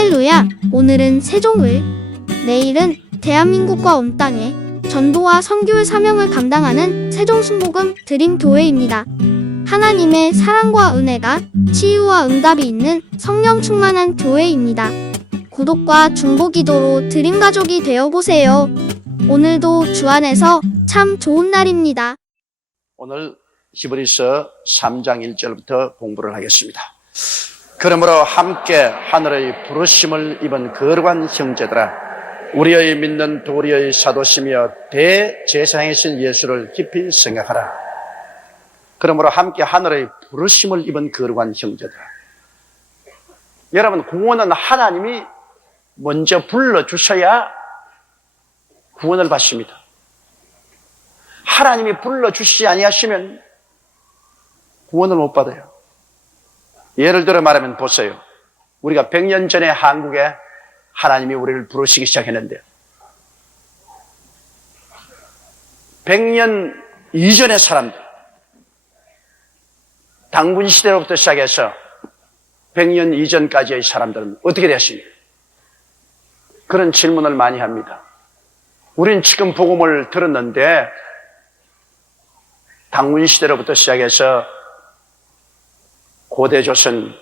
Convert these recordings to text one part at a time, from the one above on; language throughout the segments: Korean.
할렐루야! 오늘은 세종을, 내일은 대한민국과 온 땅에 전도와 선교의 사명을 감당하는 세종순복음 드림교회입니다. 하나님의 사랑과 은혜가 치유와 응답이 있는 성령 충만한 교회입니다. 구독과 중보기도로 드림가족이 되어보세요. 오늘도 주 안에서 참 좋은 날입니다. 오늘 히브리서 3장 1절부터 공부를 하겠습니다. 그러므로 함께 하늘의 부르심을 입은 거룩한 형제들아, 우리의 믿는 도리의 사도시며 대제사장이신 예수를 깊이 생각하라. 그러므로 함께 하늘의 부르심을 입은 거룩한 형제들아. 여러분, 구원은 하나님이 먼저 불러주셔야 구원을 받습니다. 하나님이 불러주시지 아니하시면 구원을 못 받아요. 예를 들어 말하면 보세요. 우리가 100년 전에 한국에 하나님이 우리를 부르시기 시작했는데 100년 이전의 사람들, 당군 시대로부터 시작해서 100년 이전까지의 사람들은 어떻게 됐습니까? 그런 질문을 많이 합니다. 우린 지금 복음을 들었는데 당군 시대로부터 시작해서 고대 조선,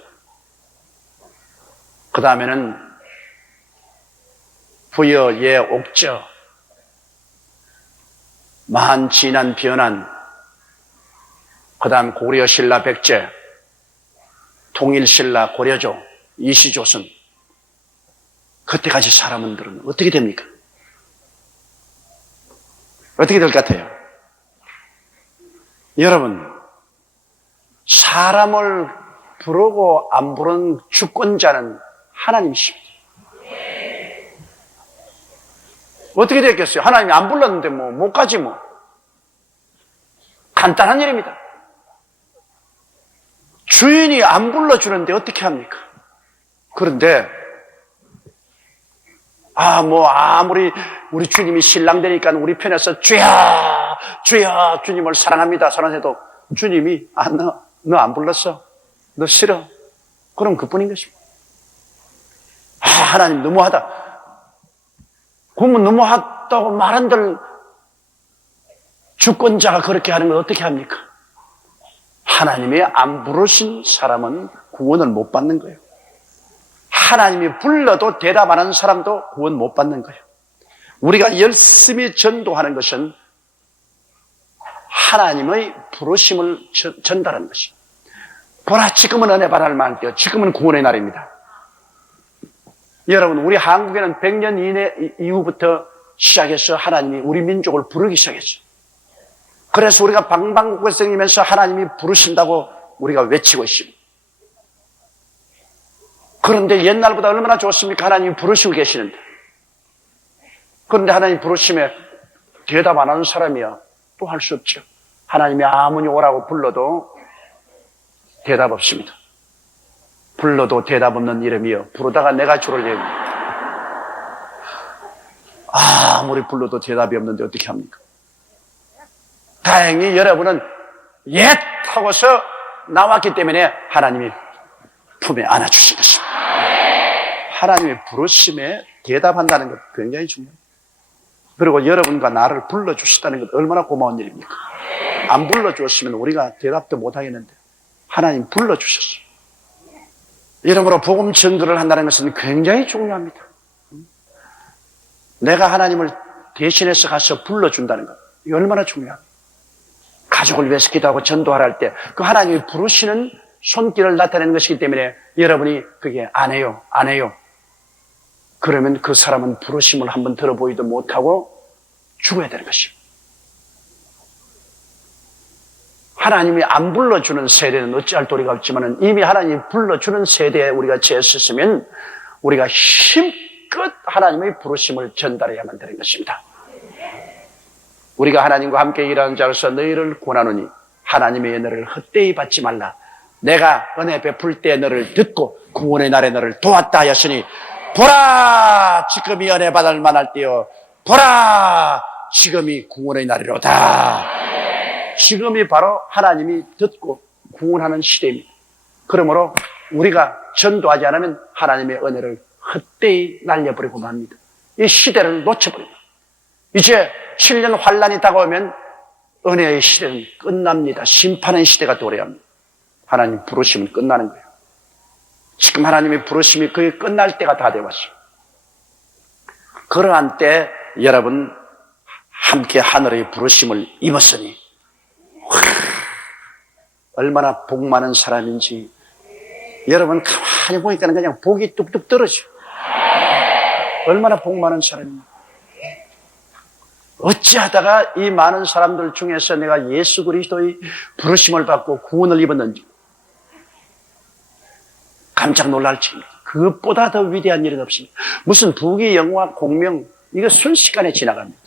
그 다음에는 부여, 예, 옥저, 만, 진한, 변한, 그 다음 고려, 신라, 백제, 통일, 신라, 고려조, 이시조선, 그때까지 사람들은 어떻게 됩니까? 어떻게 될 것 같아요? 여러분, 사람을 부르고 안 부른 주권자는 하나님이십니다. 어떻게 됐겠어요? 하나님이 안 불렀는데 못 가지 뭐. 간단한 일입니다. 주인이 안 불러주는데 어떻게 합니까? 그런데 아무리 우리 주님이 신랑 되니까 우리 편에서 주야 주야 주님을 사랑합니다 사랑해도 주님이 너 안 불렀어? 너 싫어? 그럼 그뿐인 것입니다. 하나님 너무하다. 그러면 너무하다고 말한들 주권자가 그렇게 하는 걸 어떻게 합니까? 하나님이 안 부르신 사람은 구원을 못 받는 거예요. 하나님이 불러도 대답하는 사람도 구원 못 받는 거예요. 우리가 열심히 전도하는 것은 하나님의 부르심을 전달하는 것입니다. 보라, 지금은 은혜 받을 만한 때요. 지금은 구원의 날입니다. 여러분, 우리 한국에는 100년 이후부터 시작해서 하나님이 우리 민족을 부르기 시작했어요. 그래서 우리가 방방곡곡에서 다니면서 하나님이 부르신다고 우리가 외치고 있습니다. 그런데 옛날보다 얼마나 좋습니까? 하나님이 부르시고 계시는데. 그런데 하나님 부르심에 대답 안 하는 사람이야 또 할 수 없죠. 하나님이 아무니 오라고 불러도 대답 없습니다. 불러도 대답 없는 이름이요, 부르다가 내가 주를 얘기. 아무리 불러도 대답이 없는데 어떻게 합니까? 다행히 여러분은 예 하고서 나왔기 때문에 하나님이 품에 안아주신 것입니다. 하나님의 부르심에 대답한다는 것 굉장히 중요합니다. 그리고 여러분과 나를 불러주시다는 것 얼마나 고마운 일입니까? 안 불러주었으면 우리가 대답도 못하겠는데 하나님 불러주셨어요. 이러므로 복음 전도를 한다는 것은 굉장히 중요합니다. 내가 하나님을 대신해서 가서 불러준다는 것, 이거 얼마나 중요합니다. 가족을 위해서 기도하고 전도하라 할 때 그 하나님이 부르시는 손길을 나타내는 것이기 때문에 여러분이 그게 안 해요. 그러면 그 사람은 부르심을 한번 들어보지도 못하고 죽어야 되는 것입니다. 하나님이 안 불러주는 세대는 어찌할 도리가 없지만 이미 하나님이 불러주는 세대에 우리가 죄였으면 우리가 힘껏 하나님의 부르심을 전달해야만 되는 것입니다. 우리가 하나님과 함께 일하는 자로서 너희를 권하노니 하나님의 은혜를 헛되이 받지 말라. 내가 은혜 베풀 때 너를 듣고 구원의 날에 너를 도왔다 하였으니 보라, 지금이 은혜 받을 만할 때요, 보라, 지금이 구원의 날이로다. 지금이 바로 하나님이 듣고 구원하는 시대입니다. 그러므로 우리가 전도하지 않으면 하나님의 은혜를 헛되이 날려버리고 맙니다. 이 시대를 놓쳐버립니다. 이제 7년 환란이 다가오면 은혜의 시대는 끝납니다. 심판의 시대가 도래합니다. 하나님 부르시면 끝나는 거예요. 지금 하나님의 부르심이 거의 끝날 때가 다 되었어요. 그러한 때 여러분 함께 하늘의 부르심을 입었으니 얼마나 복 많은 사람인지 여러분 가만히 보니까 그냥 복이 뚝뚝 떨어져. 얼마나 복 많은 사람입니까? 어찌하다가 이 많은 사람들 중에서 내가 예수 그리스도의 부르심을 받고 구원을 입었는지 깜짝 놀랄지입니다. 그것보다 더 위대한 일은 없습니다. 무슨 부귀 영화 공명 이거 순식간에 지나갑니다.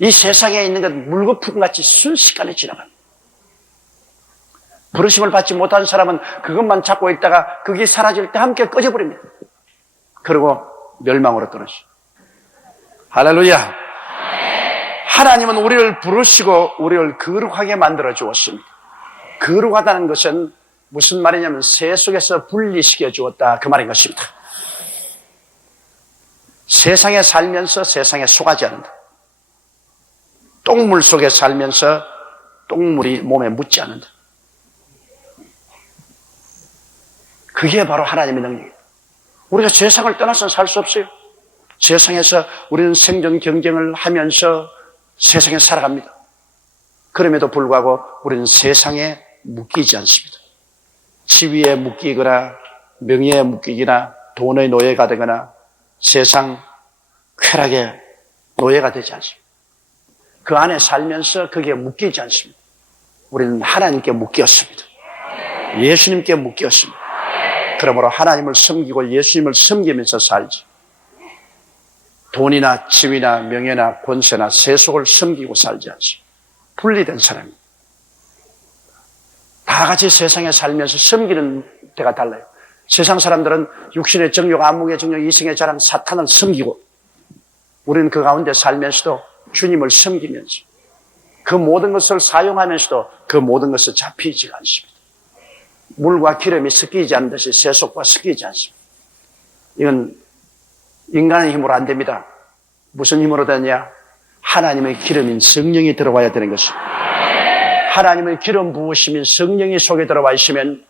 이 세상에 있는 것 물거품같이 순식간에 지나갑니다. 부르심을 받지 못한 사람은 그것만 잡고 있다가 그게 사라질 때 함께 꺼져버립니다. 그리고 멸망으로 떨어지죠. 할렐루야. 하나님은 우리를 부르시고 우리를 거룩하게 만들어 주었습니다. 거룩하다는 것은 무슨 말이냐면 새 속에서 분리시켜 주었다 그 말인 것입니다. 세상에 살면서 세상에 속하지 않는다. 똥물 속에 살면서 똥물이 몸에 묻지 않는다. 그게 바로 하나님의 능력이에요. 우리가 세상을 떠나서는 살 수 없어요. 세상에서 우리는 생존 경쟁을 하면서 세상에 살아갑니다. 그럼에도 불구하고 우리는 세상에 묶이지 않습니다. 지위에 묶이거나 명예에 묶이거나 돈의 노예가 되거나 세상 쾌락의 노예가 되지 않습니다. 그 안에 살면서 거기에 묶이지 않습니다. 우리는 하나님께 묶였습니다. 예수님께 묶였습니다. 그러므로 하나님을 섬기고 예수님을 섬기면서 살지. 돈이나 지위나 명예나 권세나 세속을 섬기고 살지 않습니다. 분리된 사람입니다. 다 같이 세상에 살면서 섬기는 데가 달라요. 세상 사람들은 육신의 정욕, 안목의 정욕, 이성의 자랑, 사탄을 섬기고 우리는 그 가운데 살면서도 주님을 섬기면서 그 모든 것을 사용하면서도 그 모든 것을 잡히지가 않습니다. 물과 기름이 섞이지 않는 듯이 세속과 섞이지 않습니다. 이건 인간의 힘으로 안 됩니다. 무슨 힘으로 되냐? 하나님의 기름인 성령이 들어와야 되는 것입니다. 하나님의 기름 부으심인 성령이 속에 들어와 있으면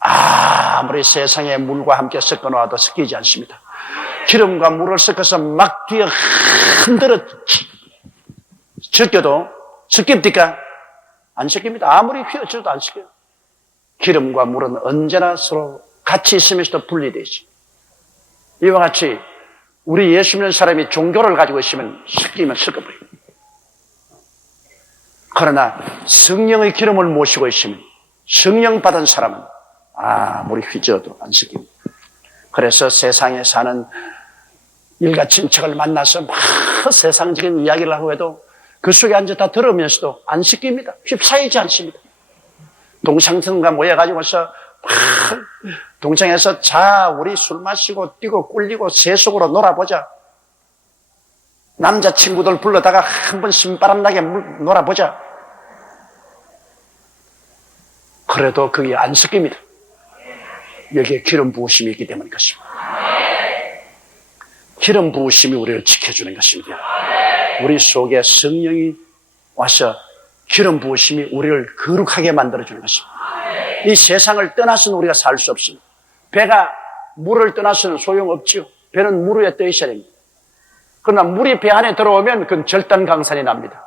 아무리 세상에 물과 함께 섞어 놓아도 섞이지 않습니다. 기름과 물을 섞어서 막 뒤에 흔들어 적혀도 섞입니까? 안 섞입니다. 아무리 휘어져도 안 섞여요. 기름과 물은 언제나 서로 같이 있으면서도 분리되어 있습니다. 이와 같이 우리 예수 믿는 사람이 종교를 가지고 있으면 섞이면 섞어버립니다. 그러나 성령의 기름을 모시고 있으면 성령 받은 사람은 아무리 휘저어도 안 섞입니다. 그래서 세상에 사는 일가 친척을 만나서 막 세상적인 이야기를 하고 해도 그 속에 앉아 다 들으면서도 안 섞입니다. 휩싸이지 않습니다. 동창들과 모여가지고서 동창에서 자 우리 술 마시고 뛰고 꿀리고 세속으로 놀아보자. 남자친구들 불러다가 한번 신바람나게 놀아보자. 그래도 그게 안 섞입니다. 여기에 기름 부으심이 있기 때문인 것입니다. 기름 부으심이 우리를 지켜주는 것입니다. 우리 속에 성령이 와서 기름 부으심이 우리를 거룩하게 만들어주는 것입니다. 이 세상을 떠나서는 우리가 살 수 없습니다. 배가 물을 떠나서는 소용없지요. 배는 물 위에 떠 있어야 됩니다. 그러나 물이 배 안에 들어오면 그건 절단강산이 납니다.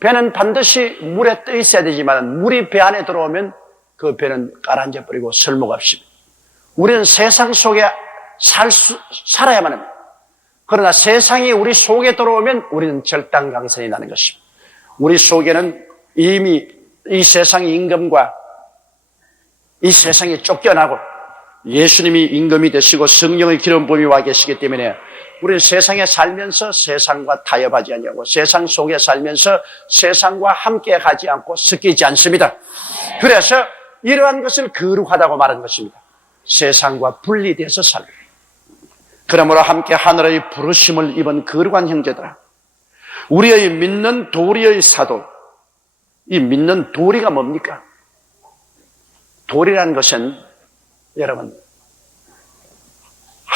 배는 반드시 물에 떠 있어야 되지만 물이 배 안에 들어오면 그 배는 가라앉아 버리고 설모없습니다. 우리는 세상 속에 살아야만 합니다. 그러나 세상이 우리 속에 들어오면 우리는 절단강산이 나는 것입니다. 우리 속에는 이미 이 세상의 임금과 이 세상이 쫓겨나고 예수님이 임금이 되시고 성령의 기름 부음이 와 계시기 때문에 우리는 세상에 살면서 세상과 타협하지 아니하고 세상 속에 살면서 세상과 함께 가지 않고 섞이지 않습니다. 그래서 이러한 것을 거룩하다고 말하는 것입니다. 세상과 분리돼서 살고 그러므로 함께 하늘의 부르심을 입은 거룩한 형제들아, 우리의 믿는 도리의 사도, 이 믿는 도리가 뭡니까? 도리라는 것은 여러분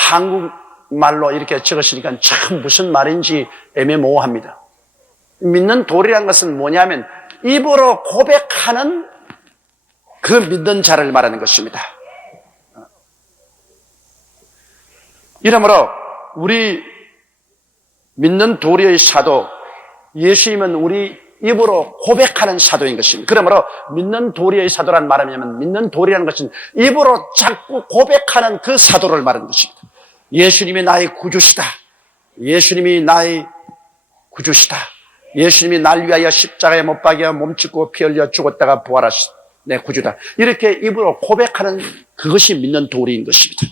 한국말로 이렇게 적으시니까 참 무슨 말인지 애매모호합니다. 믿는 도리라는 것은 뭐냐면 입으로 고백하는 그 믿는 자를 말하는 것입니다. 이러므로 우리 믿는 도리의 사도, 예수님은 우리 입으로 고백하는 사도인 것입니다. 그러므로 믿는 도리의 사도란 말하면 믿는 도리라는 것은 입으로 자꾸 고백하는 그 사도를 말하는 것입니다. 예수님이 나의 구주시다. 예수님이 나의 구주시다. 예수님이 날 위하여 십자가에 못 박여 몸짓고 피 흘려 죽었다가 부활하신 내 구주다. 이렇게 입으로 고백하는 그것이 믿는 도리인 것입니다.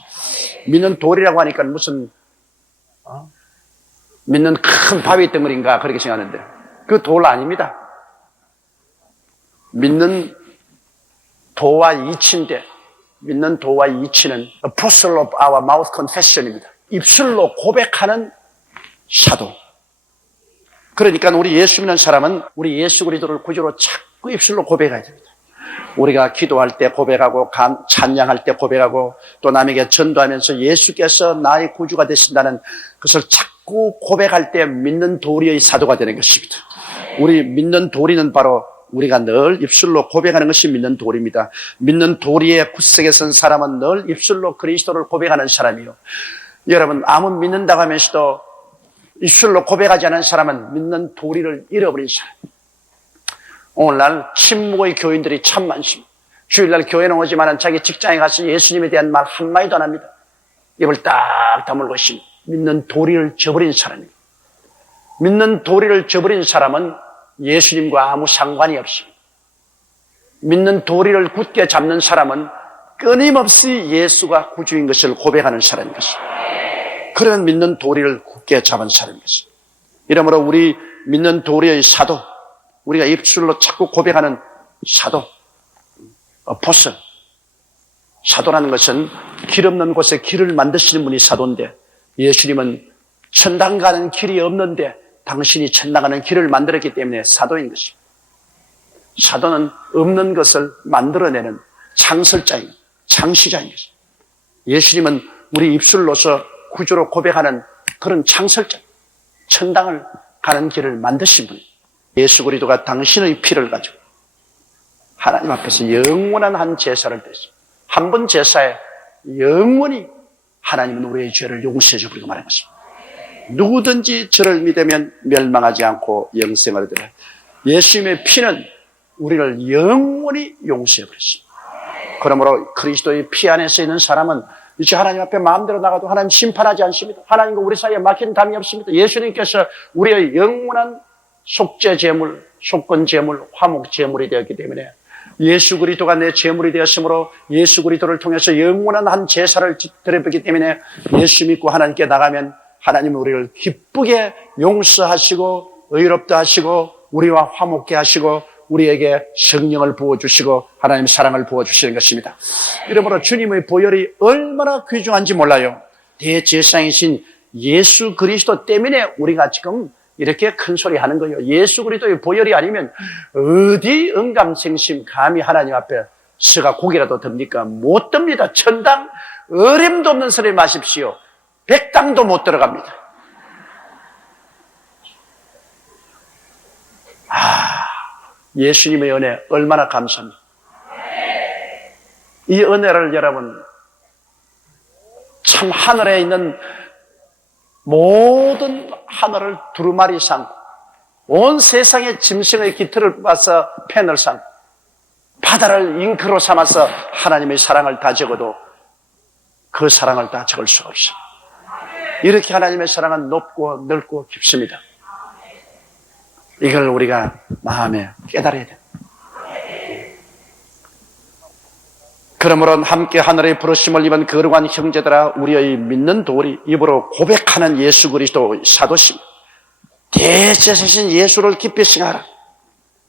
믿는 도리라고 하니까 무슨 믿는 큰 바위 덩어리인가 그렇게 생각하는데 그 돌 아닙니다. 믿는 도와 이치인데 믿는 도와 이치는 apostle of our mouth confession입니다. 입술로 고백하는 사도. 그러니까 우리 예수 믿는 사람은 우리 예수 그리스도를 구주로 자꾸 입술로 고백해야 됩니다. 우리가 기도할 때 고백하고 찬양할 때 고백하고 또 남에게 전도하면서 예수께서 나의 구주가 되신다는 것을 자꾸 고백할 때 믿는 도리의 사도가 되는 것입니다. 우리 믿는 도리는 바로 우리가 늘 입술로 고백하는 것이 믿는 도리입니다. 믿는 도리의 굳세게 선 사람은 늘 입술로 그리스도를 고백하는 사람이요. 여러분 아무 믿는다고 하면서도 입술로 고백하지 않은 사람은 믿는 도리를 잃어버린 사람. 오늘날 침묵의 교인들이 참 많습니다. 주일날 교회는 오지만 자기 직장에 가서 예수님에 대한 말 한마디도 안 합니다. 입을 딱 다물고 있습니다. 믿는 도리를 저버린 사람입니다. 믿는 도리를 저버린 사람은 예수님과 아무 상관이 없습니다. 믿는 도리를 굳게 잡는 사람은 끊임없이 예수가 구주인 것을 고백하는 사람인 것입니다. 그런 믿는 도리를 굳게 잡은 사람인 것입니다. 이러므로 우리 믿는 도리의 사도, 우리가 입술로 자꾸 고백하는 사도, 어포슬. 사도라는 것은 길 없는 곳에 길을 만드시는 분이 사도인데 예수님은 천당 가는 길이 없는데 당신이 천당 가는 길을 만들었기 때문에 사도인 것입니다. 사도는 없는 것을 만들어내는 창설자입니다. 창시자인 것입니다. 예수님은 우리 입술로서 구주로 고백하는 그런 창설자, 천당을 가는 길을 만드신 분입니다. 예수 그리스도가 당신의 피를 가지고 하나님 앞에서 영원한 한 제사를 드렸습니다. 한 번 제사에 영원히 하나님은 우리의 죄를 용서해 주고 말한 것입니다. 누구든지 저를 믿으면 멸망하지 않고 영생을 얻으라. 예수님의 피는 우리를 영원히 용서해 버렸습니다. 그러므로 그리스도의 피 안에서 있는 사람은 이제 하나님 앞에 마음대로 나가도 하나님 심판하지 않습니다. 하나님과 우리 사이에 막힌 담이 없습니다. 예수님께서 우리의 영원한 속죄 제물, 속건 제물, 화목 제물이 되었기 때문에 예수 그리스도가 내 제물이 되었으므로 예수 그리스도를 통해서 영원한 한 제사를 드렸기 때문에 예수 믿고 하나님께 나가면 하나님은 우리를 기쁘게 용서하시고 의롭다 하시고 우리와 화목케 하시고 우리에게 성령을 부어주시고 하나님의 사랑을 부어주시는 것입니다. 이러므로 주님의 보혈이 얼마나 귀중한지 몰라요. 대제사장이신 예수 그리스도 때문에 우리가 지금 이렇게 큰 소리 하는 거예요. 예수 그리스도의 보혈이 아니면 어디 응감생심 감히 하나님 앞에 서가 고개라도 듭니까? 못 듭니다. 천당 어림도 없는 소리 마십시오. 백당도 못 들어갑니다. 예수님의 은혜 얼마나 감사합니다. 이 은혜를 여러분 참 하늘에 있는 모든 하늘을 두루마리 삼고 온 세상의 짐승의 깃털을 뽑아서 펜을 삼고 바다를 잉크로 삼아서 하나님의 사랑을 다 적어도 그 사랑을 다 적을 수가 없습니다. 이렇게 하나님의 사랑은 높고 넓고 깊습니다. 이걸 우리가 마음에 깨달아야 됩니다. 그러므로 함께 하늘의 부르심을 입은 거룩한 형제들아 우리의 믿는 도리 입으로 고백하는 예수 그리스도 사도심 대제사신 예수를 깊이 생각하라.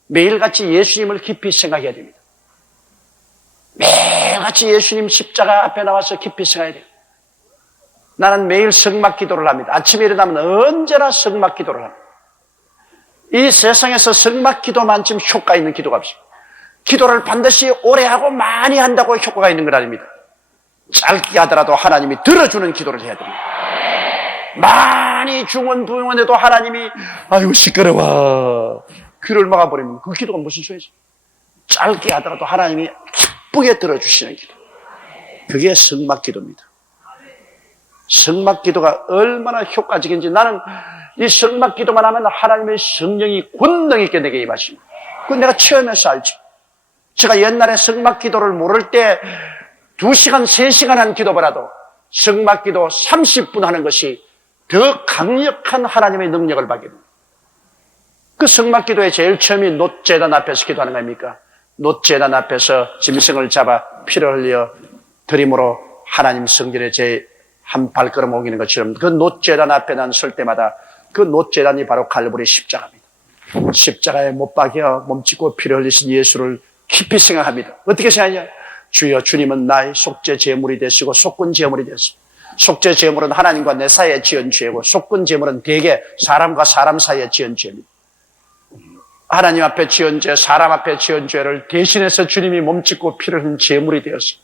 매일같이 예수님을 깊이 생각해야 됩니다. 매일같이 예수님 십자가 앞에 나와서 깊이 생각해야 돼요. 나는 매일 성막 기도를 합니다. 아침에 일어나면 언제나 성막 기도를 합니다. 이 세상에서 성막 기도만큼 효과 있는 기도가 없습니다. 기도를 반드시 오래 하고 많이 한다고 효과가 있는 건 아닙니다. 짧게 하더라도 하나님이 들어주는 기도를 해야 됩니다. 많이 중언부언해도 하나님이 아이고 시끄러워 귀를 막아버리면 그 기도가 무슨 소리지? 짧게 하더라도 하나님이 기쁘게 들어주시는 기도, 그게 성막기도입니다. 성막기도가 얼마나 효과적인지, 나는 이 성막기도만 하면 하나님의 성령이 권능 있게 내게 임하십니다. 그건 내가 체험해서 알지. 제가 옛날에 성막기도를 모를 때 2시간, 3시간 한 기도보다도 성막기도 30분 하는 것이 더 강력한 하나님의 능력을 받게 됩니다. 그 성막기도의 제일 처음이 놋제단 앞에서 기도하는 겁니까? 놋제단 앞에서 짐승을 잡아 피를 흘려 드림으로 하나님 성전에 제 한 발걸음 옮기는 것처럼 그 놋제단 앞에 난 설 때마다 그 놋제단이 바로 갈보리 십자가입니다. 십자가에 못 박여 몸짓고 피를 흘리신 예수를 깊이 생각합니다. 어떻게 생각하냐? 주여, 주님은 나의 속죄 제물이 되시고 속군 제물이 되시고, 속죄 제물은 하나님과 내 사이에 지은 죄고 속군 제물은 대개 사람과 사람 사이에 지은 죄입니다. 하나님 앞에 지은 죄, 사람 앞에 지은 죄를 대신해서 주님이 몸짓고 피를 흘린 제물이 되었어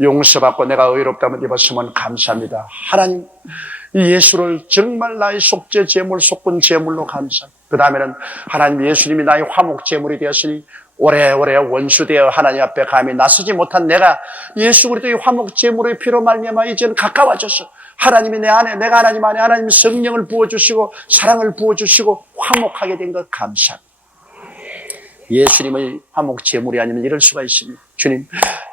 용서받고 내가 의롭다면 입었으면 감사합니다. 하나님, 이 예수를 정말 나의 속죄 제물, 속군 제물로 감사합니다. 그 다음에는 하나님, 예수님이 나의 화목 제물이 되었으니 오래오래 원수되어 하나님 앞에 감히 나서지 못한 내가 예수 그리스도의 화목 제물의 피로 말미암아 이제는 가까워졌어. 하나님이 내 안에, 내가 하나님 안에 하나님 성령을 부어주시고 사랑을 부어주시고 화목하게 된 것 감사합니다. 예수님의 화목 제물이 아니면 이럴 수가 있습니다. 주님,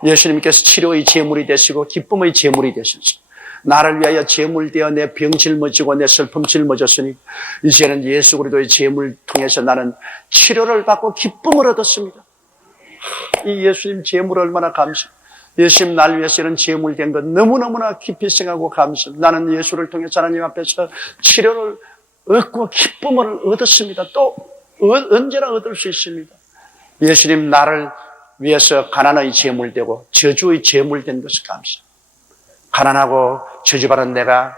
예수님께서 치료의 제물이 되시고 기쁨의 제물이 되셨습니다. 나를 위하여 제물되어 내 병 짊어지고 내 슬픔 짊어졌으니 이제는 예수 그리스도의 제물 통해서 나는 치료를 받고 기쁨을 얻었습니다. 이 예수님 제물 얼마나 감사합니다. 예수님 날 위해서 이런 제물 된 것 너무너무나 깊이 생각하고 감사합니다. 나는 예수를 통해서 하나님 앞에서 치료를 얻고 기쁨을 얻었습니다. 또 언제나 얻을 수 있습니다. 예수님 나를 위해서 가난의 제물되고 저주의 제물된 것을 감사합니다. 가난하고 저주받은 내가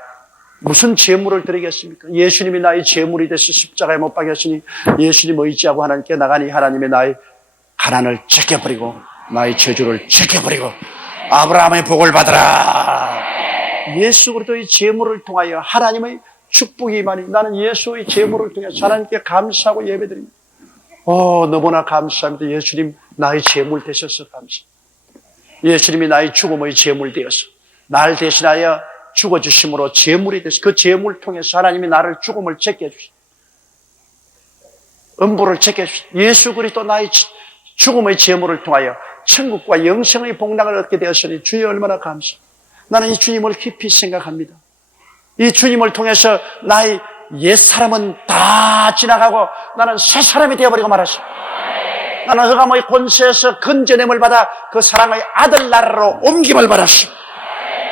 무슨 제물을 드리겠습니까? 예수님이 나의 제물이 되서 십자가에 못 박였으니 예수님 의지하고 하나님께 나가니 하나님이 나의 가난을 제껴버리고 나의 저주를 제껴버리고 아브라함의 복을 받으라. 예수 그리스도의 제물을 통하여 하나님의 축복이 임하니 나는 예수의 제물을 통해서 하나님께 감사하고 예배드립니다. 너무나 감사합니다. 예수님 나의 제물 되셔서 감사합니다. 예수님이 나의 죽음의 제물 되어서 날 대신하여 죽어주심으로 제물이 되서 그 제물 통해서 하나님이 나를 죽음을 제껴주십니다. 음부를 제껴주십니다. 예수 그리스도 나의 죽음의 제물을 통하여 천국과 영생의 복락을 얻게 되었으니 주여 얼마나 감사합니다. 나는 이 주님을 깊이 생각합니다. 이 주님을 통해서 나의 옛사람은 다 지나가고 나는 새 사람이 되어버리고 말았습니다. 나는 흑암의 권세에서 건져냄을 받아 그 사랑의 아들 나라로 옮김을 받았습니다.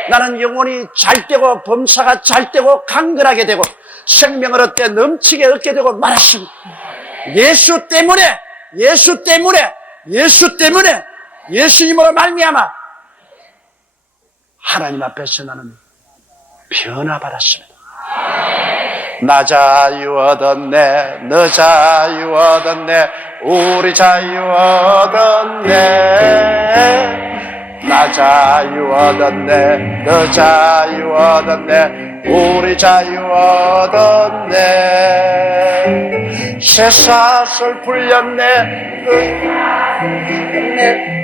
나는 영혼이 잘되고 범사가 잘되고 강건하게 되고 생명을 얻게 넘치게 얻게 되고 말았습니다. 예수 때문에 예수님으로 말미암아 하나님 앞에서 나는 변화받았습니다. 나 자유 얻었네, 너 자유 얻었네, 우리 자유 얻었네. 나 자유 얻었네, 너 자유 얻었네, 우리 자유 얻었네. 쇠사슬 풀렸네,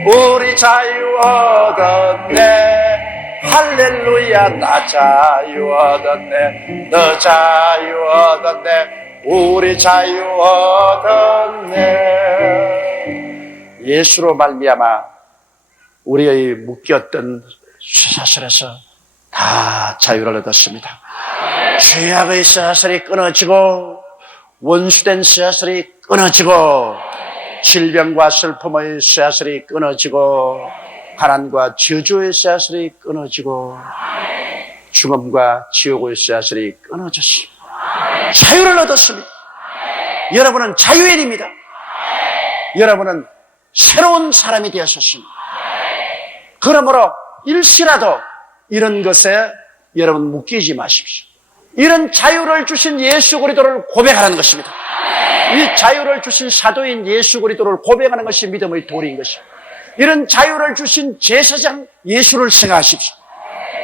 우리 자유 얻었네. 할렐루야. 나 자유 얻었네, 너 자유 얻었네, 우리 자유 얻었네. 예수로 말미암아 우리의 묶였던 쇠사슬에서 다 자유를 얻었습니다. 죄악의 쇠사슬이 끊어지고 원수된 쇠사슬이 끊어지고 질병과 슬픔의 쇠사슬이 끊어지고 가난과 저주의 쇠사슬이 끊어지고 죽음과 지옥의 쇠사슬이 끊어졌습니다. 자유를 얻었습니다. 여러분은 자유인입니다. 여러분은 새로운 사람이 되었습니다. 그러므로 일시라도 이런 것에 여러분 묶이지 마십시오. 이런 자유를 주신 예수 그리스도를 고백하는 것입니다. 이 자유를 주신 사도인 예수 그리스도를 고백하는 것이 믿음의 도리인 것입니다. 이런 자유를 주신 제사장 예수를 생각하십시오.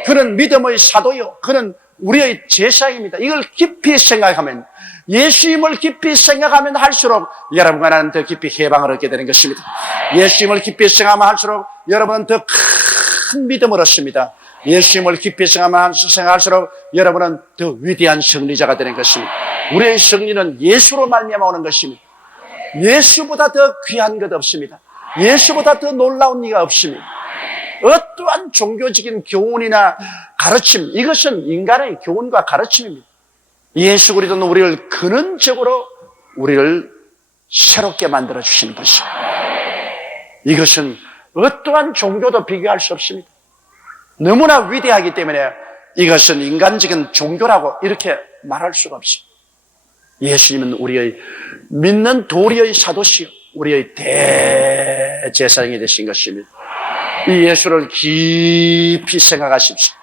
그는 믿음의 사도요. 그는 우리의 제사장입니다. 이걸 깊이 생각하면, 예수님을 깊이 생각하면 할수록 여러분과 나는 더 깊이 해방을 얻게 되는 것입니다. 예수님을 깊이 생각하면 할수록 여러분은 더 큰 믿음을 얻습니다. 예수님을 깊이 생각할수록 여러분은 더 위대한 승리자가 되는 것입니다. 우리의 승리는 예수로 말미암아 오는 것입니다. 예수보다 더 귀한 것 없습니다. 예수보다 더 놀라운 이가 없습니다. 어떠한 종교적인 교훈이나 가르침, 이것은 인간의 교훈과 가르침입니다. 예수 그리스도는 우리를 근원적으로 우리를 새롭게 만들어 주시는 것입니다. 이것은 어떠한 종교도 비교할 수 없습니다. 너무나 위대하기 때문에 이것은 인간적인 종교라고 이렇게 말할 수가 없습니다. 예수님은 우리의 믿는 도리의 사도시요, 우리의 대제사장이 되신 것입니다. 이 예수를 깊이 생각하십시오.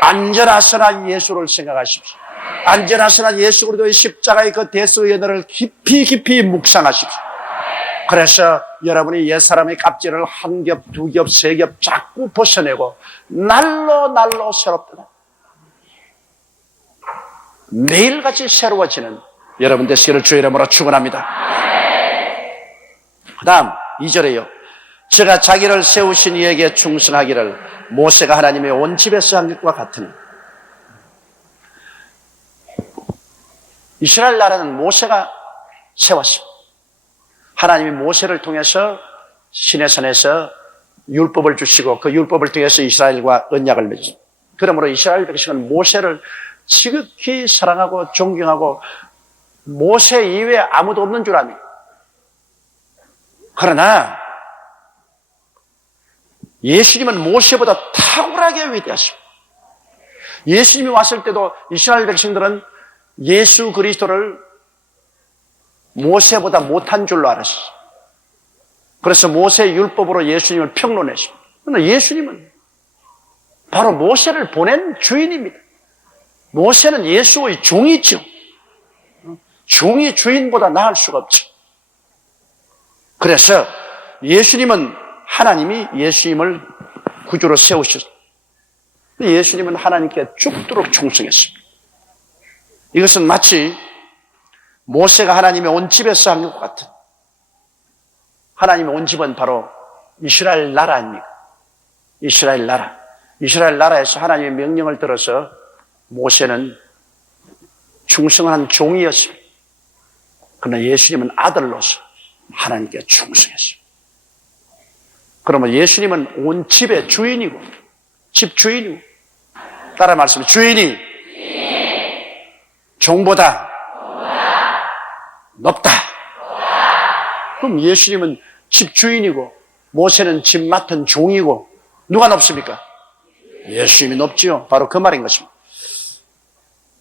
안전하서나 예수를 생각하십시오. 안전하서나 예수 그리스도의 십자가의 그 대수의 연회를 깊이 묵상하십시오. 그래서 여러분이 옛사람의 값지를 한 겹, 두 겹, 세 겹 자꾸 벗어내고 날로 새롭다. 매일같이 새로워지는 여러분 되시기를 주의 이름으로 축원합니다. 그 다음 2절에요. 저가 자기를 세우신 이에게 충성하기를 모세가 하나님의 온 집에서 한 것과 같으니. 이스라엘 나라는 모세가 세웠습니다. 하나님이 모세를 통해서 시내산에서 율법을 주시고 그 율법을 통해서 이스라엘과 언약을 맺었습니다. 그러므로 이스라엘 백성은 모세를 지극히 사랑하고 존경하고 모세 이외에 아무도 없는 줄 압니다. 그러나 예수님은 모세보다 탁월하게 위대하십니다. 예수님이 왔을 때도 이스라엘 백성들은 예수 그리스도를 모세보다 못한 줄로 알았어요. 그래서 모세 율법으로 예수님을 평론했습니다. 그러나 예수님은 바로 모세를 보낸 주인입니다. 모세는 예수의 종이죠. 종이 주인보다 나을 수가 없죠. 그래서 예수님은 하나님이 예수님을 구주로 세우셨습니다. 예수님은 하나님께 죽도록 충성했습니다. 이것은 마치 모세가 하나님의 온 집에서 한 것 같은, 하나님의 온 집은 바로 이스라엘 나라 아닙니까? 이스라엘 나라. 이스라엘 나라에서 하나님의 명령을 들어서 모세는 충성한 종이었습니다. 그러나 예수님은 아들로서 하나님께 충성했습니다. 그러면 예수님은 온 집의 주인이고, 집 주인이고, 따라 말씀해, 주인이 종보다 높다. 그럼 예수님은 집 주인이고 모세는 집 맡은 종이고 누가 높습니까? 예수님이 높지요. 바로 그 말인 것입니다.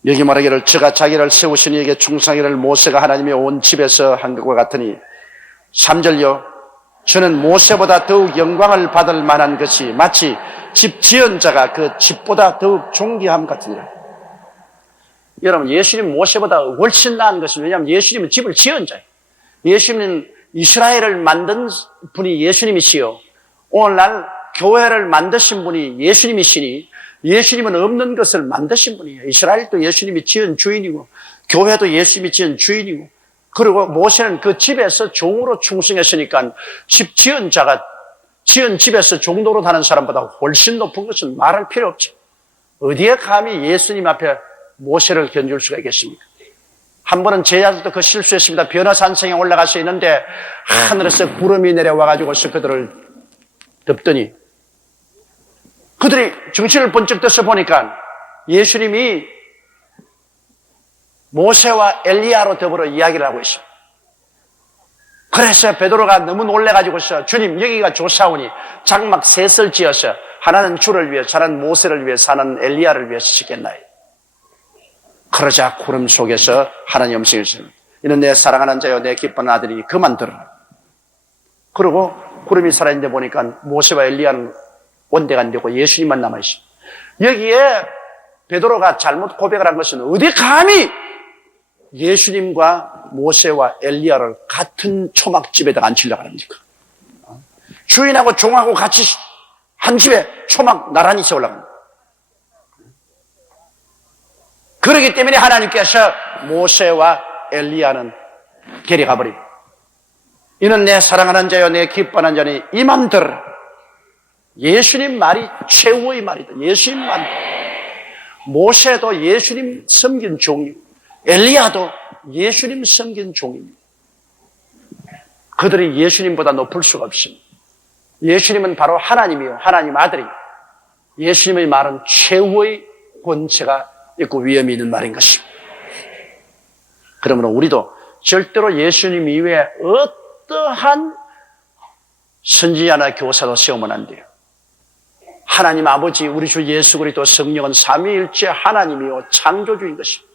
여기 말하기를 저가 자기를 세우신 이에게 충성하기를 모세가 하나님의 온 집에서 한 것과 같으니 3절요. 저는 모세보다 더욱 영광을 받을 만한 것이 마치 집 지은 자가 그 집보다 더욱 존귀함 같으니라. 여러분, 예수님 모세보다 훨씬 나은 것은, 왜냐하면 예수님은 집을 지은 자예요. 예수님은 이스라엘을 만든 분이 예수님이시요, 오늘날 교회를 만드신 분이 예수님이시니 예수님은 없는 것을 만드신 분이에요. 이스라엘도 예수님이 지은 주인이고 교회도 예수님이 지은 주인이고, 그리고 모세는 그 집에서 종으로 충성했으니까 집 지은 자가 지은 집에서 종도로 다는 사람보다 훨씬 높은 것은 말할 필요 없죠. 어디에 감히 예수님 앞에 모세를 견줄 수가 있겠습니까? 한 번은 제 아들도 그 실수했습니다. 변화산성에 올라가서 있는데 하늘에서 구름이 내려와가지고 그들을 덮더니 그들이 정신을 번쩍 떠서 보니까 예수님이 모세와 엘리야로 더불어 이야기를 하고 있습니다. 그래서 베드로가 너무 놀래가지고서 주님 여기가 좋사오니 장막 셋을 지어서 하나는 주를 위해, 하나는 모세를 위해, 하나는 엘리야를 위해서 짓겠나요? 그러자 구름 속에서 하나님 음성이 있습니다. 이는 내 사랑하는 자여 내 기쁜 아들이니 그만 들어라. 그리고 구름이 살아있는데 보니까 모세와 엘리야는 온데가 안 되고 예수님만 남아있습니다. 여기에 베드로가 잘못 고백을 한 것은 어디 감히 예수님과 모세와 엘리야를 같은 초막집에다가 앉히려고 합니까? 주인하고 종하고 같이 한 집에 초막 나란히 세우려고 합니다. 그렇기 때문에 하나님께서 모세와 엘리야는 게리가 버리고, 이는 내 사랑하는 자여 내 기뻐하는 자니 이만 들으라. 예수님 말이 최후의 말이다. 예수님 말. 모세도 예수님 섬긴 종이고 엘리야도 예수님 섬긴 종입니다. 그들이 예수님보다 높을 수가 없습니다. 예수님은 바로 하나님이요, 하나님 아들이. 예수님의 말은 최후의 권세가 있고 위엄이 있는 말인 것입니다. 그러므로 우리도 절대로 예수님 이외에 어떠한 선지자나 교사도 세우면 안 돼요. 하나님 아버지, 우리 주 예수 그리스도 성령은 삼위일체 하나님이요 창조주인 것입니다.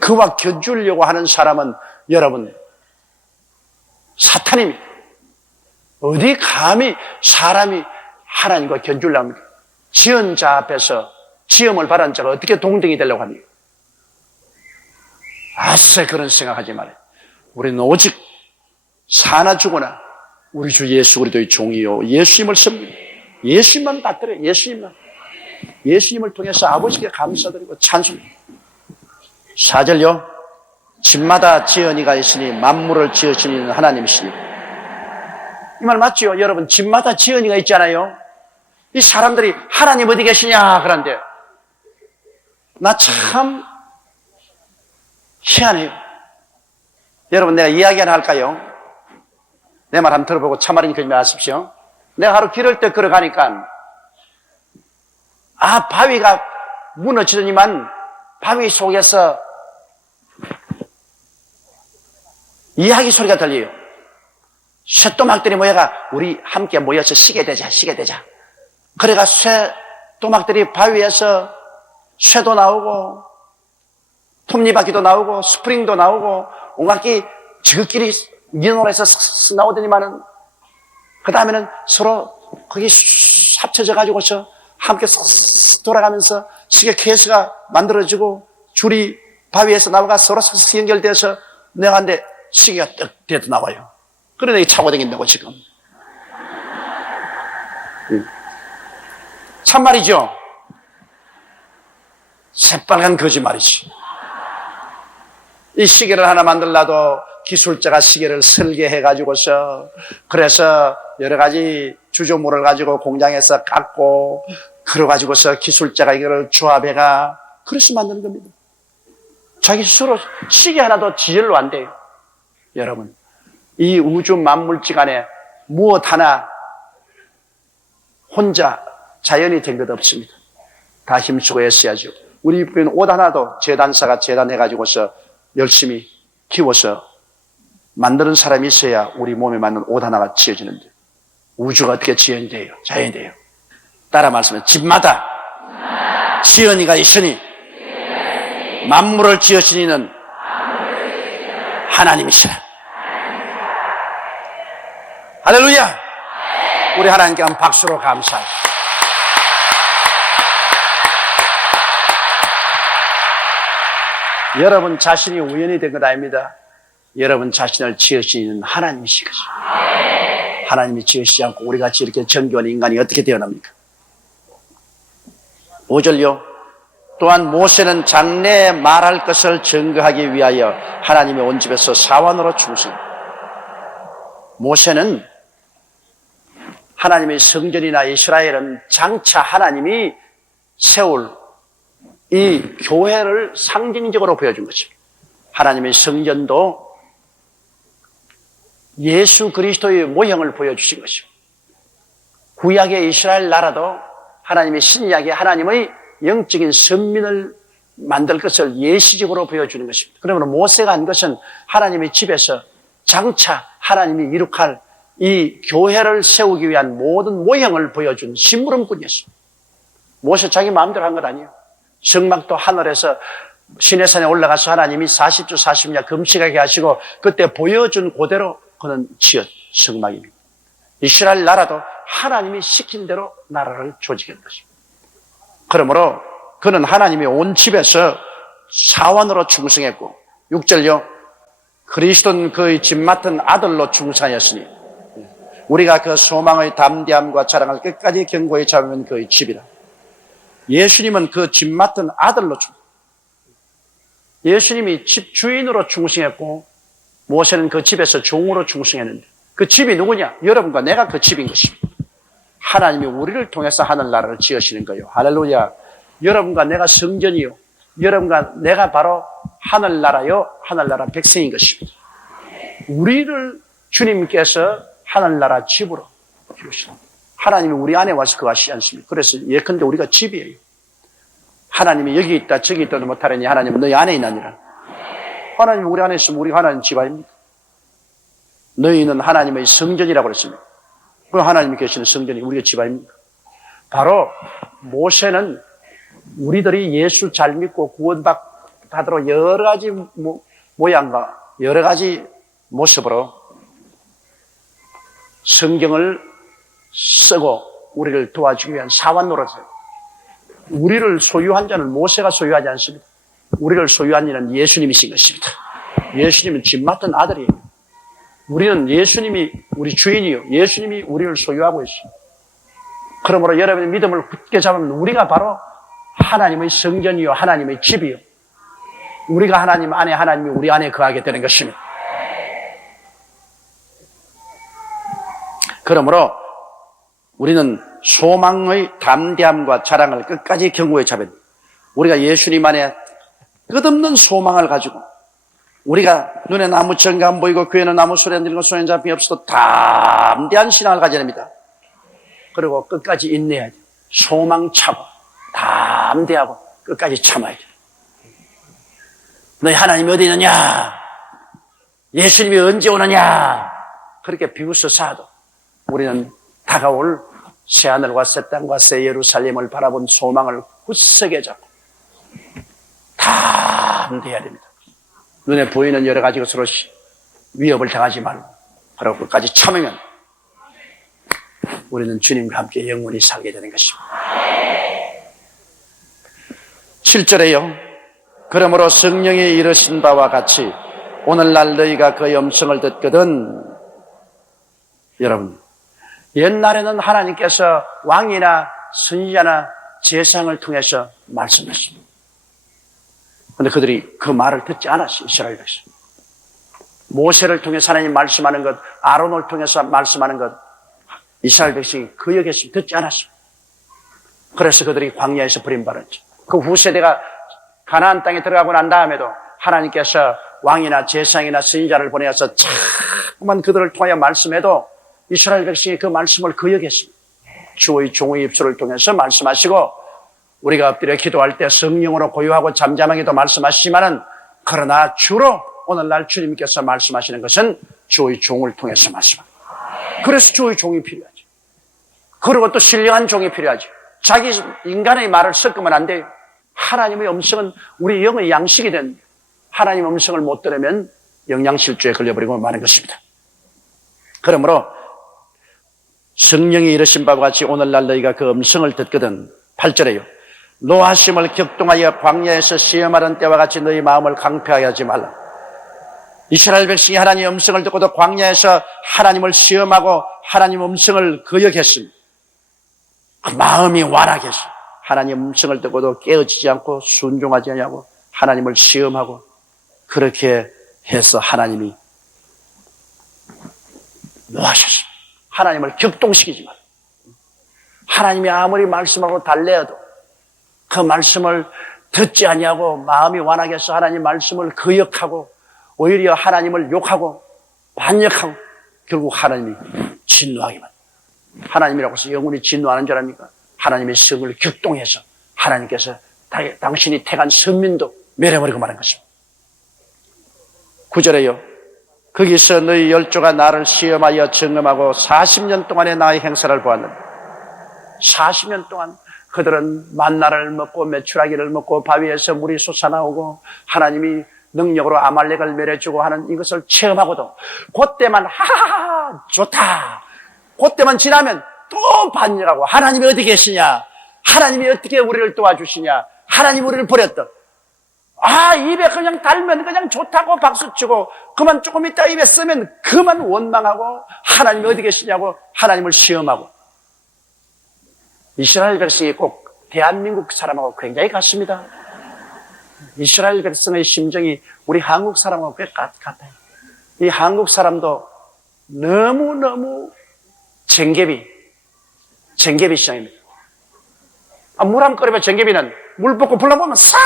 그와 견주려고 하는 사람은 여러분 사탄입니다. 어디 감히 사람이 하나님과 견주려고 합니까? 지은 자 앞에서 지음을 바란 자가 어떻게 동등이 되려고 합니까? 아싸, 그런 생각하지 말아요. 우리는 오직 사나 죽으나 우리 주 예수 그리스도의 종이요 예수님을 섬깁니다. 예수님만 받들어요. 예수님만. 예수님을 통해서 아버지께 감사드리고 찬송. 4절요. 집마다 지은이가 있으니 만물을 지으시는 하나님이시니. 이 말 맞죠? 여러분, 집마다 지은이가 있잖아요. 이 사람들이 하나님 어디 계시냐 그런데 나 참 희한해요. 여러분, 내가 이야기 하나 할까요? 내 말 한번 들어보고 참말인 그지 마십시오. 내가 하루 길을 때 걸어가니까 바위가 무너지더니만 바위 속에서 이야기 소리가 들려요. 쇠토막들이 모여가 우리 함께 모여서 쉬게 되자. 그래가 쇠토막들이 바위에서 쇠도 나오고 톱니바퀴도 나오고 스프링도 나오고 온갖이 지극끼리 민원에서 나오더니만은 그 다음에는 서로 거기 합쳐져 가지고서 함께 돌아가면서 시계 케이스가 만들어지고 줄이 바위에서 나와가 서로 연결돼서 내가 한데 시계가 떡 돼도 나와요. 그러네 차고 다닌다고 지금. 참말이죠. 새빨간 거짓말이지. 이 시계를 하나 만들라도 기술자가 시계를 설계해가지고서 그래서 여러 가지 주조물을 가지고 공장에서 깎고 그래가지고서 기술자가 이걸 조합해가 그래서 만드는 겁니다. 자기 스스로 시계 하나도 지혈로 안 돼요. 여러분, 이 우주 만물지간에 무엇 하나 혼자 자연이 된 것 없습니다. 다 힘쓰고 애써야죠. 우리 옷 하나도 재단사가 재단해가지고서 열심히 키워서 만드는 사람이 있어야 우리 몸에 맞는 옷 하나가 지어지는데 우주가 어떻게 지연이 돼요? 자연이 돼요. 따라 말씀해. 집마다 지연이가 있으니 만물을 지으시니는 하나님이시라. 할렐루야. 우리 하나님께 한번 박수로 감사합니다. 여러분 자신이 우연히 된 것 아닙니다. 여러분 자신을 지으시는 하나님이시거든요. 하나님이 지으시지 않고 우리같이 이렇게 정교한 인간이 어떻게 태어납니까? 5절요. 또한 모세는 장래에 말할 것을 증거하기 위하여 하나님의 온 집에서 사원으로 충성. 모세는 하나님의 성전이나 이스라엘은 장차 하나님이 세울 이 교회를 상징적으로 보여준 것입니다. 하나님의 성전도 예수 그리스도의 모형을 보여주신 것입니다. 구약의 이스라엘 나라도 하나님의 신약의 하나님의 영적인 선민을 만들 것을 예시적으로 보여주는 것입니다. 그러면 모세가 한 것은 하나님의 집에서 장차 하나님이 이룩할 이 교회를 세우기 위한 모든 모형을 보여준 심부름꾼이었습니다. 모세 자기 마음대로 한 것 아니에요. 성막도 하늘에서 시내산에 올라가서 하나님이 40주 40야 금식하게 하시고 그때 보여준 그대로 그는 지은 성막입니다. 이스라엘 나라도 하나님이 시킨 대로 나라를 조직한 것입니다. 그러므로 그는 하나님이 온 집에서 사원으로 충성했고 6절요. 그리스도는 그의 집 맡은 아들로 충성하였으니 우리가 그 소망의 담대함과 자랑을 끝까지 견고히 잡으면 그의 집이라. 예수님은 그 집 맡은 아들로 충성. 예수님이 집 주인으로 충성했고 모세는 그 집에서 종으로 충성했는데 그 집이 누구냐? 여러분과 내가 그 집인 것입니다. 하나님이 우리를 통해서 하늘나라를 지으시는 거예요. 할렐루야. 여러분과 내가 성전이요. 여러분과 내가 바로 하늘나라요. 하늘나라 백성인 것입니다. 우리를 주님께서 하늘나라 집으로 키우시는 하나님이 우리 안에 와서 거하시지 않습니까? 그래서 예컨대 우리가 집이에요. 하나님이 여기 있다 저기 있다도 못하려니 하나님은 너희 안에 있나니라. 하나님이 우리 안에 있으면 우리가 하나님 집 아닙니까? 너희는 하나님의 성전이라고 그랬습니다. 그 하나님이 계시는 성전이 우리가 집 아닙니까? 바로 모세는 우리들이 예수 잘 믿고 구원받도록 여러 가지 모양과 여러 가지 모습으로 성경을 쓰고 우리를 도와주기 위한 사원 노릇을 우리를 소유한 자는 모세가 소유하지 않습니다. 우리를 소유한 이는 예수님이신 것입니다. 예수님은 집 맡은 아들이에요. 우리는 예수님이 우리 주인이요. 예수님이 우리를 소유하고 있어요. 그러므로 여러분의 믿음을 굳게 잡으면 우리가 바로 하나님의 성전이요. 하나님의 집이요. 우리가 하나님 안에 하나님이 우리 안에 거하게 되는 것입니다. 그러므로 우리는 소망의 담대함과 자랑을 끝까지 경고에 잡은 우리가 예수님 안에 끝없는 소망을 가지고 우리가 눈에 아무 증거 안 보이고 귀에는 아무 소리 안 들리고 손에 잡힘이 없어도 담대한 신앙을 가져야 됩니다. 그리고 끝까지 인내해야 돼요. 소망 차고 담대하고 끝까지 참아야 돼요. 너희 하나님이 어디 있느냐? 예수님이 언제 오느냐? 그렇게 비웃어서도 우리는 다가올 새하늘과 새 땅과 새 예루살렘을 바라본 소망을 굳세게 잡고 담대해야 됩니다. 눈에 보이는 여러 가지 것으로 위협을 당하지 말고 바로 끝까지 참으면 우리는 주님과 함께 영원히 살게 되는 것입니다. 7절에요. 그러므로 성령이 이르신 바와 같이 오늘날 너희가 그의 음성을 듣거든. 여러분, 옛날에는 하나님께서 왕이나 선지자나 제사장을 통해서 말씀하십니다. 그런데 그들이 그 말을 듣지 않았어요. 이스라엘 백성. 모세를 통해서 하나님 말씀하는 것, 아론을 통해서 말씀하는 것, 이스라엘 백성이 그 역에서 듣지 않았습니다. 그래서 그들이 광야에서 버림받았죠. 그 후세대가 가나안 땅에 들어가고 난 다음에도 하나님께서 왕이나 제사장이나 선지자를 보내어서 자꾸만 그들을 통하여 말씀해도 이스라엘 백성이 그 말씀을 거역했습니다. 주의 종의 입술을 통해서 말씀하시고 우리가 엎드려 기도할 때 성령으로 고요하고 잠잠하게도 말씀하시지만은 그러나 주로 오늘날 주님께서 말씀하시는 것은 주의 종을 통해서 말씀합니다. 그래서 주의 종이 필요하죠. 그리고 또 신령한 종이 필요하죠. 자기 인간의 말을 섞으면 안 돼요. 하나님의 음성은 우리 영의 양식이 된 하나님의 음성을 못 들으면 영양실조에 걸려버리고 마는 것입니다. 그러므로 성령이 이르신 바와 같이 오늘날 너희가 그 음성을 듣거든. 8절에요. 노하심을 격동하여 광야에서 시험하던 때와 같이 너희 마음을 강폐하게 하지 말라. 이스라엘 백성이 하나님의 음성을 듣고도 광야에서 하나님을 시험하고 하나님의 음성을 거역했습니다. 그 마음이 완악해서 하나님의 음성을 듣고도 깨어지지 않고 순종하지 않냐고 하나님을 시험하고 그렇게 해서 하나님이 노하셨습니다. 하나님을 격동시키지 말라. 하나님이 아무리 말씀하고 달래어도 그 말씀을 듣지 아니하고 마음이 완악해서 하나님 말씀을 거역하고 오히려 하나님을 욕하고 반역하고 결국 하나님이 진노하기만. 하나님이라고 해서 영원히 진노하는 줄 압니까? 하나님의 성을 격동해서 하나님께서 당신이 택한 선민도 멸해버리고 마는 것입니다. 9절에요. 거기서 너희 열조가 나를 시험하여 점검하고 40년 동안의 나의 행사를 보았는데 40년 동안 그들은 만나를 먹고 메추라기를 먹고 바위에서 물이 솟아나오고 하나님이 능력으로 아말렉을 멸해주고 하는 이것을 체험하고도 그때만 하하하 좋다. 그때만 지나면 또 반역하고 하나님이 어디 계시냐? 하나님이 어떻게 우리를 도와주시냐? 하나님 우리를 버렸다. 입에 그냥 달면 그냥 좋다고 박수치고 그만 조금 있다 입에 쓰면 그만 원망하고 하나님이 어디 계시냐고 하나님을 시험하고 이스라엘 백성이 꼭 대한민국 사람하고 굉장히 같습니다. 이스라엘 백성의 심정이 우리 한국 사람하고 꽤 같아요. 이 한국 사람도 너무너무 쟁개비 시장입니다. 물 한 끓이면 쟁개비는 물 붓고 불 나보면 싹!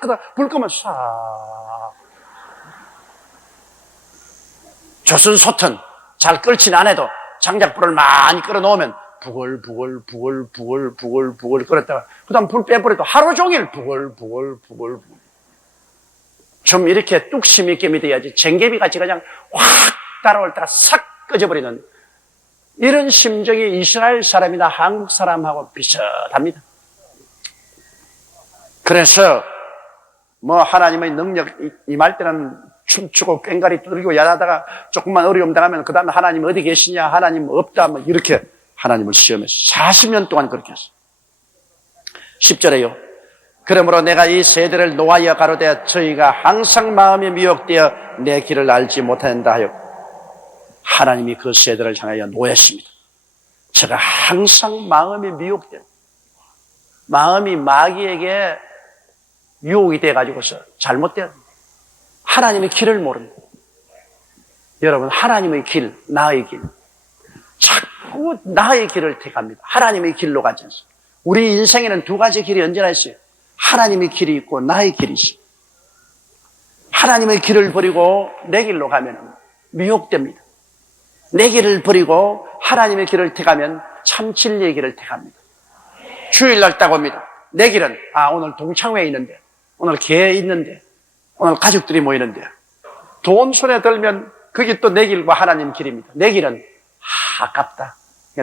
그다음 불 끄면 싹! 조선 솥은 잘 끓진 않아도 장작불을 많이 끓여놓으면 부글부글 끓였다가 그 다음 불 빼버려도 하루 종일 부글 좀 이렇게 뚝심 있게 믿어야지 쟁개비같이 그냥 확 따라올 때가 싹 꺼져버리는 이런 심정이 이스라엘 사람이나 한국 사람하고 비슷합니다. 그래서 하나님의 능력 임할 때는 춤추고 꽹가리 두들기고 야하다가 조금만 어려움 당하면 그 다음에 하나님 어디 계시냐, 하나님 없다, 이렇게 하나님을 시험해서 40년 동안 그렇게 했어요. 10절에요. 그러므로 내가 이 세대를 노하여 가로되 저희가 항상 마음이 미혹되어 내 길을 알지 못한다 하여 하나님이 그 세대를 향하여 노했습니다. 제가 항상 마음이 미혹돼요. 마음이 마귀에게 유혹이 돼가지고서 잘못돼요. 하나님의 길을 모릅니다. 여러분, 하나님의 길, 나의 길. 자꾸 나의 길을 택합니다. 하나님의 길로 가지 않습니다. 우리 인생에는 두 가지 길이 언제나 있어요. 하나님의 길이 있고 나의 길이 있어요. 하나님의 길을 버리고 내 길로 가면 미혹됩니다. 내 길을 버리고 하나님의 길을 택하면 참 진리의 길을 택합니다. 주일날 딱 옵니다. 내 길은 오늘 동창회에 있는데, 오늘 교회에 있는데, 오늘 가족들이 모이는데 돈 손에 들면 그게 또 내 길과 하나님 길입니다. 내 길은 아깝다.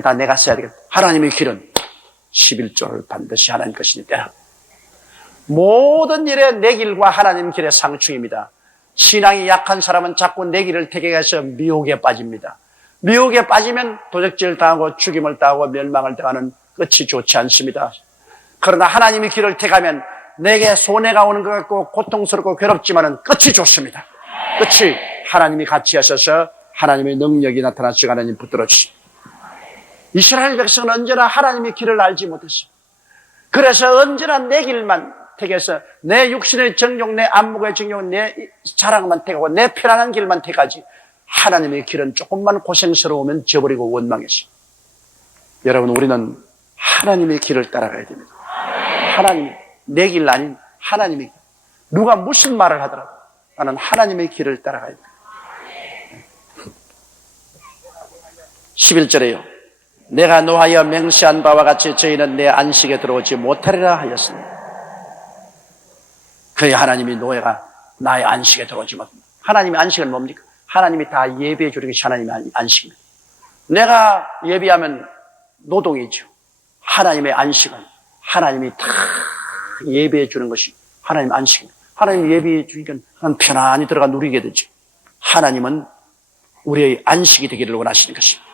다 내가 써야 되겠다. 하나님의 길은 11조를 반드시 하나님 것이니까. 모든 일에 내 길과 하나님 길의 상충입니다. 신앙이 약한 사람은 자꾸 내 길을 택해서 미혹에 빠집니다. 미혹에 빠지면 도적질을 당하고 죽임을 당하고 멸망을 당하는 끝이 좋지 않습니다. 그러나 하나님의 길을 택하면 내게 손해가 오는 것 같고 고통스럽고 괴롭지만은 끝이 좋습니다. 끝이 하나님이 같이 하셔서 하나님의 능력이 나타나시고 하나님 붙들어 주십니다. 이스라엘 백성은 언제나 하나님의 길을 알지 못했어요. 그래서 언제나 내 길만 택해서 내 육신의 정욕, 내 안목의 정욕, 내 자랑만 택하고 내 편안한 길만 택하지 하나님의 길은 조금만 고생스러우면 저버리고 원망했어요. 여러분, 우리는 하나님의 길을 따라가야 됩니다. 하나님의 내 길 아닌 하나님의 길. 누가 무슨 말을 하더라도 나는 하나님의 길을 따라가야 됩니다. 11절에요. 내가 노하여 맹세한 바와 같이 저희는 내 안식에 들어오지 못하리라 하였습니다. 그의 하나님이 노예가 나의 안식에 들어오지 못합니다. 하나님의 안식은 뭡니까? 하나님이 다 예비해 주는 것이 하나님의 안식입니다. 내가 예비하면 노동이죠. 하나님의 안식은 하나님이 다 예비해 주는 것이 하나님의 안식입니다. 하나님이 예비해 주니까 편안히 들어가 누리게 되죠. 하나님은 우리의 안식이 되기를 원하시는 것입니다.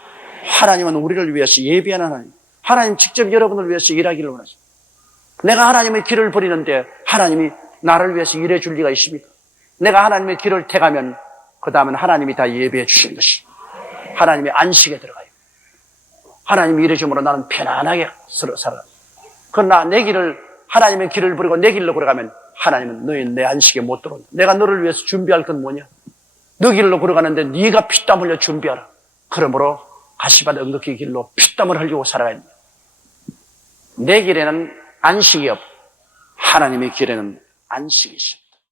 하나님은 우리를 위해서 예비한 하나님. 하나님 직접 여러분을 위해서 일하기를 원하십니다. 내가 하나님의 길을 버리는데 하나님이 나를 위해서 일해 줄 리가 있습니까? 내가 하나님의 길을 택하면 그 다음은 하나님이 다 예비해 주신 것이 하나님의 안식에 들어가요. 하나님이 일해 줌으로 나는 편안하게 살아. 그러나 내 길을 하나님의 길을 버리고 내 길로 걸어가면 하나님은 너희는 내 안식에 못 들어온다. 내가 너를 위해서 준비할 건 뭐냐? 너 길로 걸어가는데 네가 피땀 흘려 준비하라. 그러므로 가시밭 응급히 길로 피땀을 흘리고 살아가야 됩니다. 내 길에는 안식이 없고 하나님의 길에는 안식이 있습니다.